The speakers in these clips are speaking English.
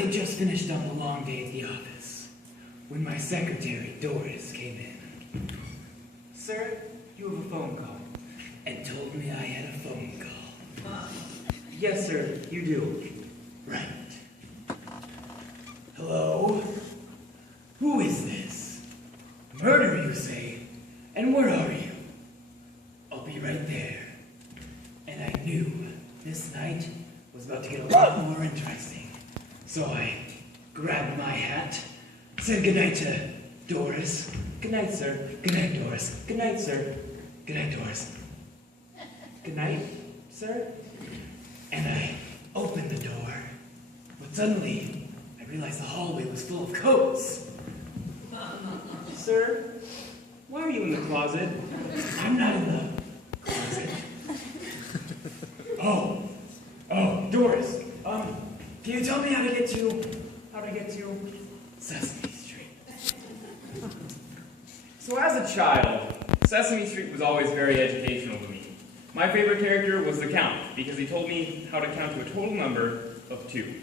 had just finished on the long day at the office when my secretary, Doris, came in. Sir, you have a phone call. And told me I had a phone call. Yes, sir, you do. Right. Hello? Who is this? Murder, you say? And where are you? I'll be right there. And I knew this night was about to get a lot more interesting. So I grabbed my hat, said goodnight to Doris. Good night, sir. Good night, Doris. Good night, sir. Good night, Doris. Good night, sir. And I opened the door, but suddenly I realized the hallway was full of coats. Sir, why are you in the closet? I'm not in the closet. Oh, Doris, can you tell me how to get to Sesame Street? So as a child, Sesame Street was always very educational to me. My favorite character was the Count, because he told me how to count to a total number of 2.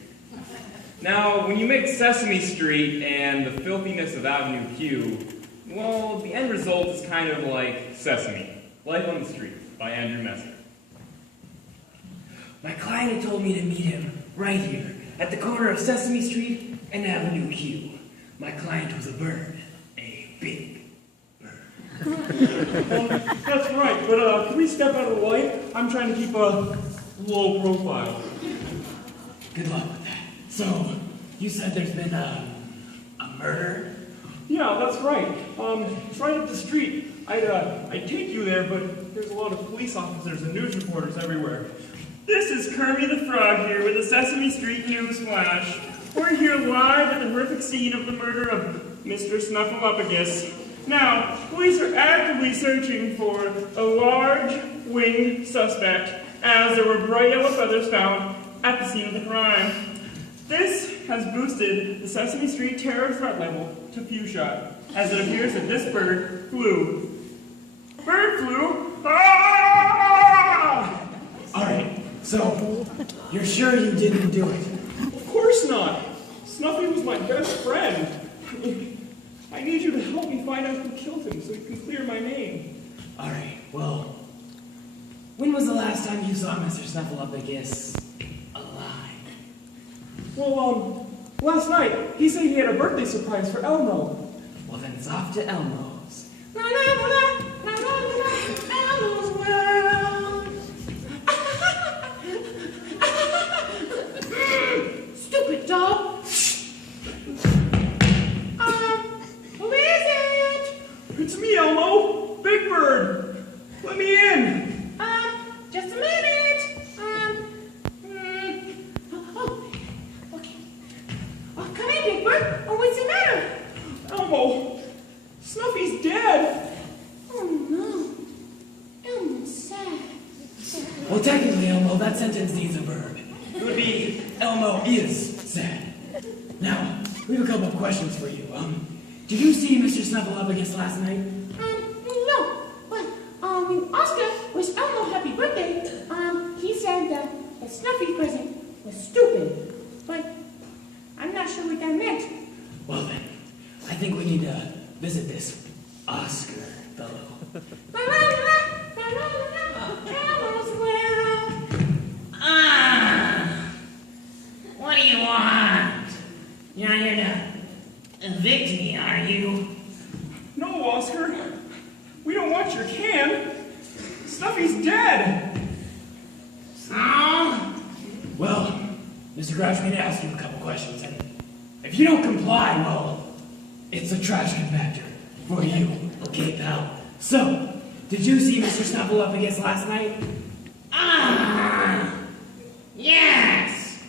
Now, when you mix Sesame Street and the filthiness of Avenue Q, well, the end result is kind of like Sesame, Life on the Street, by Andrew Messer. My client had told me to meet him right here, at the corner of Sesame Street and Avenue Q. My client was a bird, a big bird. That's right, but can we step out of the light? I'm trying to keep a low profile. Good luck with that. So, you said there's been a murder? Yeah, that's right. It's right up the street. I'd take you there, but there's a lot of police officers and news reporters everywhere. This is Kermit the Frog here with the Sesame Street News Flash. We're here live at the horrific scene of the murder of Mr. Snuffleupagus. Now, police are actively searching for a large winged suspect, as there were bright yellow feathers found at the scene of the crime. This has boosted the Sesame Street terror threat level to few shot, as it appears that this bird flew. Bird flew? Ah! Alright, so, you're sure you didn't do it? Of course not. Snuffy was my best friend. I need you to help me find out who killed him so you can clear my name. Alright, well, when was the last time you saw Mr. Snuffleupagus alive? Well, last night, he said he had a birthday surprise for Elmo. Well, then it's off to Elmo's. Elmo's world. Stupid dog. Who is it? It's me, Elmo. Big Bird. Let me in. Just a minute. Okay. Oh, come in, Big Bird. Oh, what's the matter? Elmo, Snuffy's dead. Oh, no. Elmo's sad. Well, technically, Elmo, that sentence needs a verb. It would be, Elmo is sad. Now, we have a couple of questions for you. Did you see Mr. Snuffleupagus last night? No. But, when Oscar wished Elmo happy birthday, he said that the Snuffy present was stupid. But I'm not sure what that meant. Well then, I think we need to visit this Oscar fellow. Elmo's world. What do you want? You're not here to evict me, are you? No, Oscar. We don't want your can. Snuffy's dead. Oh? Well, Mr. Grouch, we need to ask you a couple questions, and if you don't comply, well, it's a trash compactor for you, okay, pal? So, did you see Mr. Snuffleupagus last night? Yes.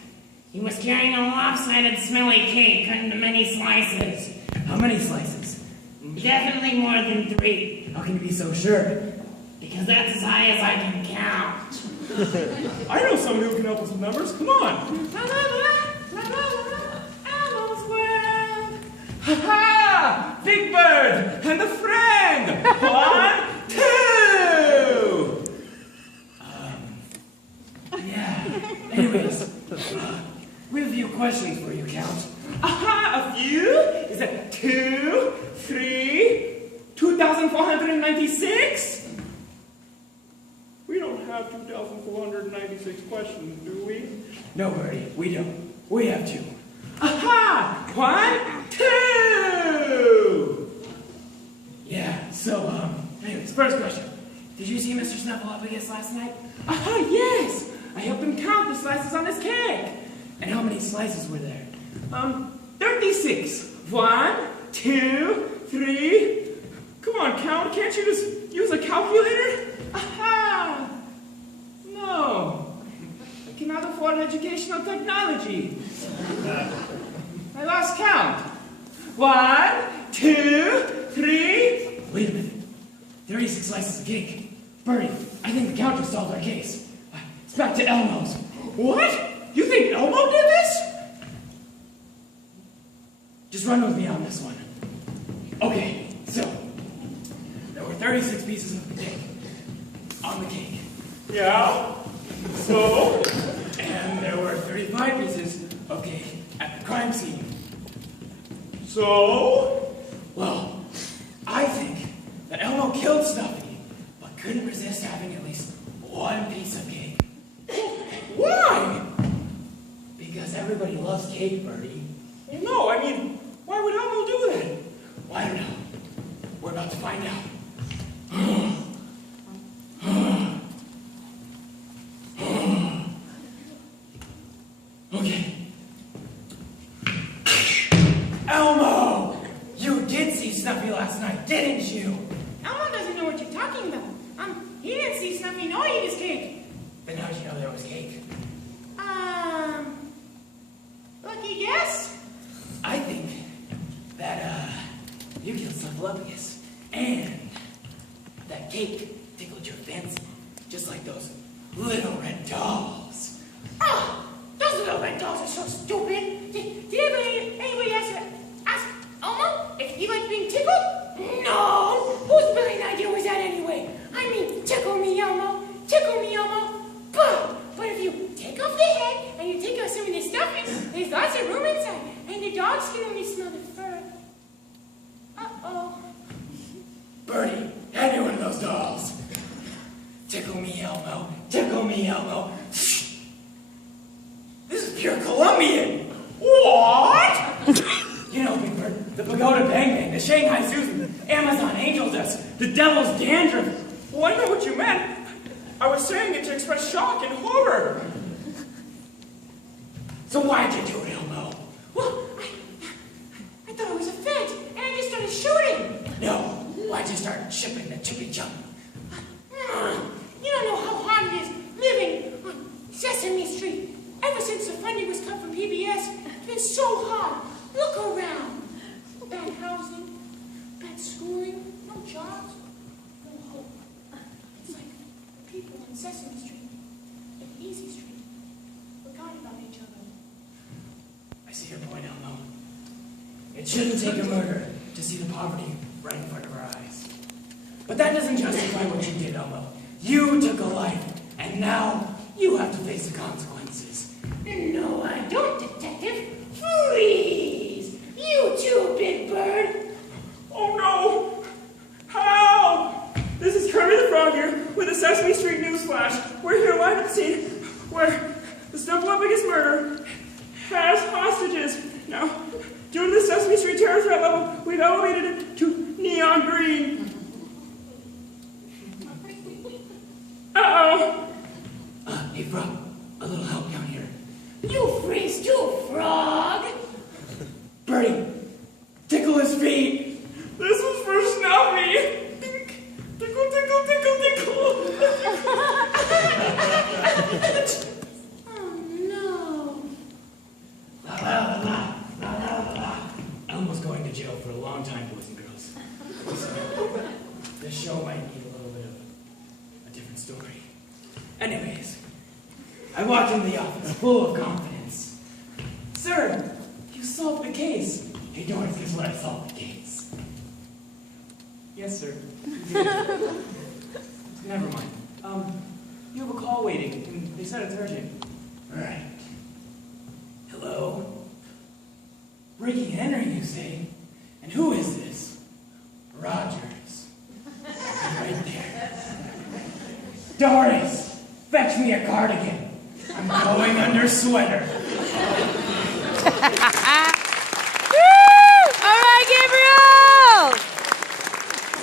He was carrying a lopsided smelly cake cut into many slices. How many slices? Definitely more than 3. How can you be so sure? Because that's as high as I can count. I know someone who can help us with numbers. Come on. Elmo's world. Ha-ha! Big Bird and the friend! 1, 2! Yeah. Anyways, we have a few questions for you, Count. Aha, a few? Is that 2, 3, 2,496? We don't have 2,496 questions, do we? No, Birdie, we don't. We have 2. Aha! 1, 2! Yeah, so, anyways, first question. Did you see Mr. Snuffleupagus last night? Aha, yes! I helped him count the slices on his cake. And how many slices were there? 36. 1, 2, 3. Come on, count. Can't you just use a calculator? Aha! No. I cannot afford educational technology. I lost count. 1, 2, 3. Wait a minute. 36 slices of cake. Birdie, I think the Count just solved our case. It's back to Elmo's. What? You think Elmo did this? Just run with me on this one. Okay, so there were 36 pieces of cake on the cake. Yeah? So? And there were 35 pieces of cake at the crime scene. So? Well, I think that Elmo killed Snuffy, but couldn't resist having at least one piece of cake. Why? Because everybody loves cake, Birdie. No, I mean, why would Elmo do that? Well, I don't know. We're about to find out. Okay. Elmo! You did see Snuffy last night, didn't you? Elmo doesn't know what you're talking about. He didn't see Snuffy nor eat his cake. Then how'd you know there was cake? Lucky guess? I think that, you killed Snuffleupagus. And that cake tickled your fancy, just like those little red dolls. Oh, those little red dolls are so stupid. Did anybody ask Elmo if he liked being tickled? No! Whose brilliant idea was that anyway? I mean, tickle me, Elmo. Tickle me, Elmo. But if you take off the head and you take out some of the stuffing, there's lots of room inside, and the dogs can only smell the fur. Uh-oh. Birdie, hand me one of those dolls. Tickle me, Elmo. Tickle me, Elmo. This is pure Colombian. What? You know, Big Bird, the Pagoda Bang Bang, the Shanghai Susan, the Amazon Angel Dust, the Devil's Dandruff. Well, I know what you meant. I was saying it to express shock and horror. So why'd you do it, Elmo? Well, I thought it was a fence, and I just started shooting. No, why'd you start shipping the chippy chump? You don't know how hard it is living on Sesame Street. Ever since the funding was cut from PBS, it's been so hard. Look around. Bad housing, bad schooling, no jobs, no hope. It's like the people on Sesame Street and Easy Street forgot about each other. I see your point, Elmo. It shouldn't take a murder to see the poverty right in front of our eyes. But that doesn't justify what you did, Elmo. You took a life, and now you have to face the consequences. No, I don't, Detective. Freeze! You too, Big Bird. Oh no! How? This is Kermit the Frog here with a Sesame Street news flash. We're here live at the scene where the Snuffleupagus murder has hostages. Now, due to the Sesame Street terror threat level, we've elevated it to neon green. Uh-oh. Hey, Frog, a little help down here. You freeze too, Frog. Birdie, tickle his feet. This was for Snuffy. Tickle, tickle, tickle, tickle. Oh, no. La la la la, la la la. Elmo's going to jail for a long time, boys and girls. So, this show might need a little bit of a different story. Anyways, I walked into the office full of confidence. Sir, you solved the case. Hey, Doris, guess what? I solved the case. Yes, sir. Never mind. You have a call waiting, and they said it's urgent. All right. Hello? Ricky Henry, you say? And who is this? Rogers. Right there. Doris, fetch me a cardigan. I'm going under sweater.